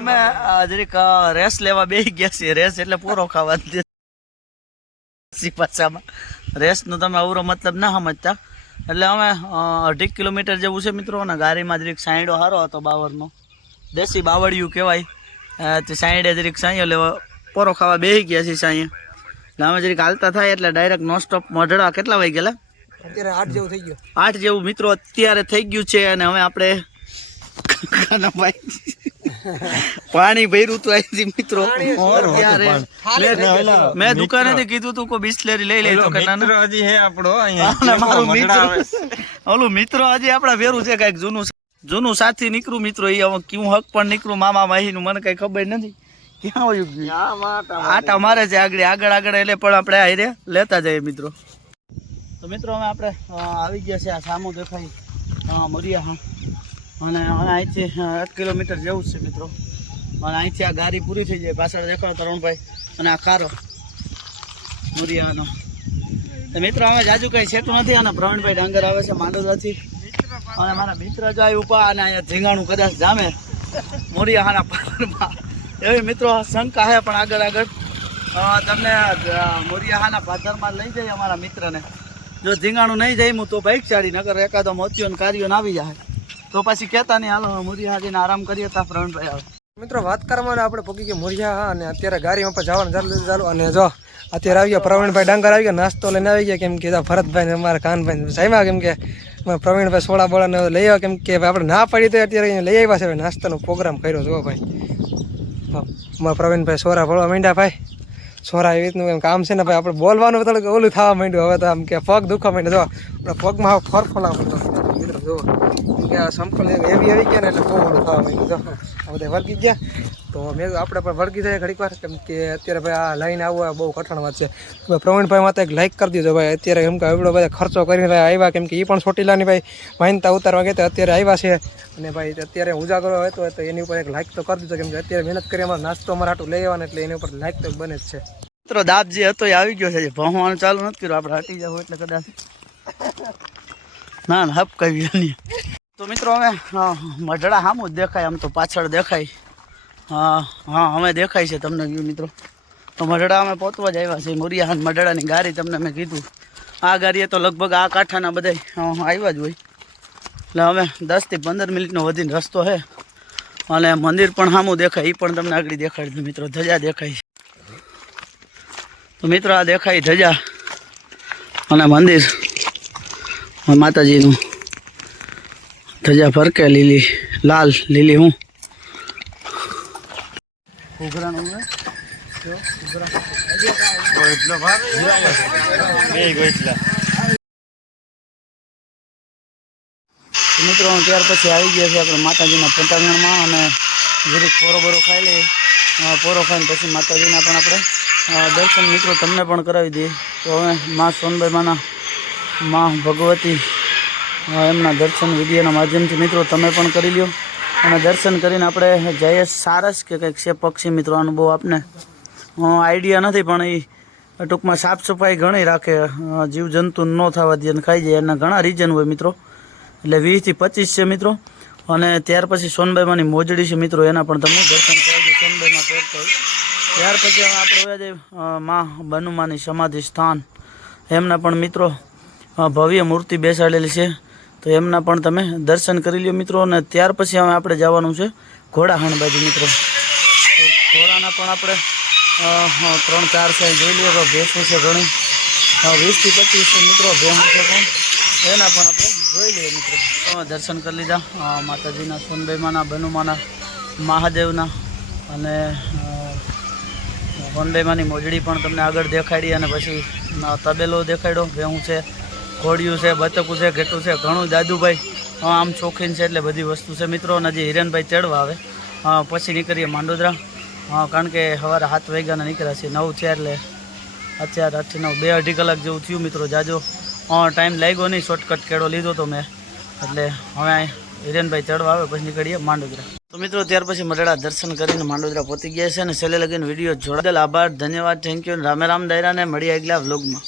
અમે જરીક રેસ લેવા બેસી ગયા છીએ. રેસ એટલે પૂરો ખાવા પાછામાં રેસનું તમે અવરો મતલબ ના સમજતા. એટલે અમે અઢી કિલોમીટર જેવું છે મિત્રો ને ગાડીમાં જરીક સાઈડો સારો હતો બાવરનો. દેશી બાવળિયું કહેવાય. તે સાઈડે જરીક સાંયો લેવા પોરો ખાવા બેસી ગયા છીએ સાંયે. એટલે અમે જરીક હાલતા થાય એટલે ડાયરેક્ટ નો સ્ટોપ મઢડા કેટલા વાગી ગયેલા? અત્યારે આઠ જેવું થઈ ગયું. આઠ જેવું મિત્રો અત્યારે થઈ ગયું છે અને હવે આપણે પાણી ભર્યું તું અહીંથી મિત્રો. મેં- દુકાને થી કીધું તું કોઈ બિસ્લેરી લઈ લે. તો કે ના ના. હજી હે આપણો અને મારું મિત્ર ઓલું મિત્રો હજી આપડા ભેરું છે કંઈક જૂનું જૂનું સાથી નીકળું મિત્રો એ હવે ક્યું હક પણ નીકળું મામા માહી નું મને કઈ ખબર નથી. ક્યાં વયું ગયું આટા મારે છે આગળ આગળ આગળ એટલે પણ આપણે હારે લેતા જઈએ મિત્રો. તો મિત્રો અમે આપણે આવી ગયા છે આ સામો દેખાય મરિયા હા. અને અહીંથી એક કિલોમીટર જેવું છે મિત્રો. અને અહીંથી આ ગાડી પૂરી થઈ જાય. પાછળ દેખાડો તરુણભાઈ અને આ કારો મુરિયાનો મિત્રો અમે જાજુ કઈ છેતું નથી અને પ્રવીણભાઈ ડાંગર આવે છે માંડોદરાથી અને મારા મિત્ર જો આવી ઉપા અને અહીંયા ધીંગાણું કદાચ જામે. મોરિયાના પાદરમાં એવી મિત્રો શંકા છે પણ આગળ આગળ. તમને મોરિયાના પાદરમાં લઈ જઈએ અમારા મિત્રને. જો ઝીંગાણું નહીં જાય હું તો બાઈક ચાડી નગર એકાદો મોતીઓને કાર્યોને કાર્યો આવી જાય. તો પછી કહેતા નહીં, હાલો મોરિયાહાજીને આરામ કરીએ, તા પ્રવીણભાઈ આવે. મિત્રો, વાત કરવામાં આપણે પગી ગયા મોરિયા અને અત્યારે ગાડીમાં પર જવાનું ચાલુ ચાલુ, અને જો, અત્યારે આવી ગયા પ્રવીણભાઈ ડાંગર આવી ગયા, નાસ્તો લઈને આવી ગયા, કેમ કે ભરતભાઈ ને અમારા કાનભાઈ સાહેબ કેમ કે પ્રવીણભાઈ સોળા બોળા ને લઈ આવ્યા, કેમ કે આપણે ના પડી તો અત્યારે લઈ આવ્યા છે નાસ્તાનો પ્રોગ્રામ કર્યો જો ભાઈ. અમારા પ્રવીણભાઈ સોરા ભળવા માંડ્યા ભાઈ. સોરા એવી રીતનું એમ કામ છે ને ભાઈ, આપણે બોલવાનું થોડુંક ઓલું થવા માંડ્યું, હવે તો આમ કે પગ દુખવા માંડ્યો જો આપણે પગમાં ફરફોલા પડતો જો. સંપલ એવી આવી ગયા એટલે આ બધા વળગી ગયા. તો મેં આપણે પણ વળગી જાય ઘડીક કેમ કે અત્યારે ભાઈ આ લાઈન આવવા બહુ કઠણ વાત છે. પ્રવીણભાઈ માથે એક લાઈક કરી દીધો ભાઈ. અત્યારે એમ કે એવડો બધા ખર્ચો કરીને આવ્યા કેમ કે એ પણ ચોટીલાની ભાઈ માહિનતા ઉતારવા ગયા અત્યારે આવ્યા છે. અને ભાઈ અત્યારે ઉજાગરો હતો તો એની ઉપર એક લાઈક તો કરી દીધો. કેમ કે અત્યારે મહેનત કરી અમારે નાસ્તો અમારે આટલું લઈ આવવાનું એટલે એની ઉપર લાઈક તો બને જ છે. મિત્રો દાબ જે હતો એ આવી ગયો છે. ભણવાનું ચાલુ નથી કર્યું. આપણે હટી જાવ એટલે કદાચ. ના ના હપ નહીં તો મિત્રો અમે હા, મઢડા સામું જ દેખાય આમ તો પાછળ દેખાય. હા હા અમે દેખાય છે તમને વ્યૂ મિત્રો. તો મઢડા અમે પહોંચવા જ આવ્યા છે મોરિયા મઢડાની ગાડી તમને મેં કીધું. આ ગાડીએ તો લગભગ આ કાંઠાના બધા આવ્યા જ હોય. એટલે અમે દસથી પંદર મિનિટનો વધીને રસ્તો છે અને મંદિર પણ સામું દેખાય એ પણ તમને આગળ દેખાડી દઉં મિત્રો. ધજા દેખાય છે. તો મિત્રો આ દેખાય ધજા. અને મંદિર. માતાજીનું ધજા ફરકે લીલી, લાલ, લીલી હું. મિત્રો ત્યાર પછી આવી ગયા છે આપણે માતાજીના પટાંગણમાં અને જરીક પોરો બોરો ખાઈ લઈએ. પોરો ખાઈને પછી માતાજીના પણ આપણે દર્શન મિત્રો તમને પણ કરાવી દઈએ. તો હવે મા સોનભાઈ માના મા ભગવતી એમના દર્શન વિડીયોના માધ્યમથી મિત્રો તમે પણ કરી લ્યો. અને દર્શન કરીને આપણે જઈએ સારસ કે કંઈક છે પક્ષી મિત્રો અનુભવ આપને આઈડિયા નથી, પણ એ ટૂંકમાં સાફ સફાઈ ઘણી રાખે. જીવજંતુ ન થવા દે અને ખાઈ જાય, એના ઘણા રીઝન હોય મિત્રો. એટલે વીસથી પચીસ છે મિત્રો. અને ત્યાર પછી સોનબાઈમાંની મોજડી છે મિત્રો, એના પણ તમે દર્શન કરાવજો સોનબાઈમાં પહેરતા હોય. ત્યાર પછી આપણે માં બનુમાની સમાધિ સ્થાન. એમના પણ મિત્રો ભવ્ય મૂર્તિ બેસાડેલી છે. તો એમના પણ તમે દર્શન કરી લ્યો મિત્રો, અને ત્યાર પછી હવે આપણે જવાનું છે ઘોડાહાણ બાજુ મિત્રો. તો ઘોડાના પણ આપણે ત્રણ, ચાર સાઈડ જોઈ લઈએ તો ભેંસું છે ઘણી. વીસથી પચીસ મિત્રો, ભેંસું છે પણ. એના પણ આપણે જોઈ લઈએ મિત્રો. તમે દર્શન કરી લીધા. માતાજીના, સોનબાઈમાના, બનુમાના, મહાદેવના, અને સોનબાઈમાની મોજડી પણ તમને આગળ દેખાડી, અને પછી તબેલો દેખાડ્યો ભેહું છે ઘોડિયું છે, બતકું છે, ઘેટું છે, ઘણું દાદુભાઈ આમ શોખીન છે એટલે બધી વસ્તુ છે મિત્રો, અને હજી હિરેનભાઈ તેડવા આવે. પછી નીકળીએ માંડોદરા. કારણ કે સવારે સાત વાગ્યાના નીકળ્યા છે નવ છે એટલે અત્યારે આઠથી નવ, બે અઢી કલાક જેવું થયું મિત્રો જાજો. ટાઈમ લાગ્યો નહીં, શોર્ટકટ કેળો લીધો તો મેં. એટલે હવે હિરેનભાઈ ચડવા આવે, પછી નીકળીએ માંડોદરા. તો મિત્રો, ત્યાર પછી મરડા દર્શન કરીને માંડોદરા પહોંચી ગયા છે અને છેલ્લે લગીને વીડિયો જોડાયેલ. આભાર, ધન્યવાદ થેન્ક યુ રામે રામ દાયરાને મળી મળીએ આગલા વ્લોગમાં